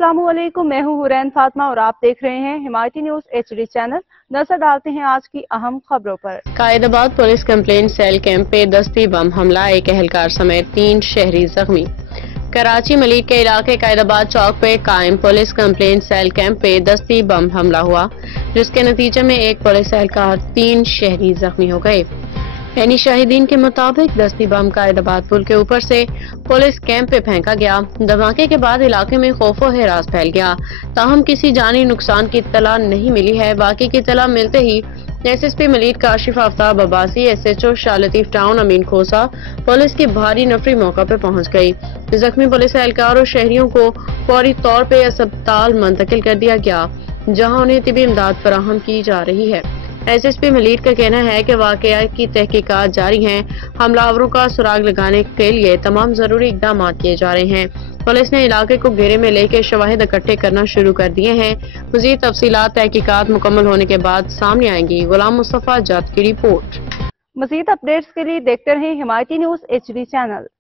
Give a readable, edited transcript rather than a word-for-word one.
अस्सलामुअलैकुम, मैं हूँ हुरैन फातिमा और आप देख रहे हैं हिमायती न्यूज HD चैनल। नजर डालते हैं आज की अहम खबरों पर। Qaidabad police complaint cell camp पे दस्ती बम हमला, एक एहलकार समेत 3 शहरी जख्मी। कराची मलिक के इलाके कायदाबाद चौक पे कायम पुलिस कंप्लेंट सेल कैंप पे दस्ती बम हमला हुआ, जिसके नतीजे में एक पुलिस एहलकार 3 शहरी जख्मी हो गए। यानी शाहिदीन के मुताबिक दस्ती बम कायदाबाद पुल के ऊपर से पुलिस कैंप पे फेंका गया। धमाके के बाद इलाके में खौफ व हिरास फैल गया, ताहम किसी जानी नुकसान की इत्तला नहीं मिली है। बाकी की इत्तला मिलते ही SSP Malik Kashif Aftab Abbasi, SHO Shah Latif town Amin Khosa, police की भारी नफरी मौका पे पहुंच गई। जख्मी पुलिस एहलकार और शहरियों को फौरी तौर पे अस्पताल मुंतकिल कर दिया गया, जहां उन्हें तिबी इमदाद फराहम की जा रही है। SSP मलिक का कहना है कि वाकया की तहकीकात जारी हैं। हमलावरों का सुराग लगाने के लिए तमाम जरूरी इकदाम किए जा रहे हैं। पुलिस ने इलाके को घेरे में लेकर शवाहिद इकट्ठे करना शुरू कर दिए हैं। मजीद तफसीलात तहकीकात मुकम्मल होने के बाद सामने आएंगी। गुलाम मुस्तफा जत की रिपोर्ट। मजीद अपडेट्स के लिए देखते रहें हिमायती न्यूज HD चैनल।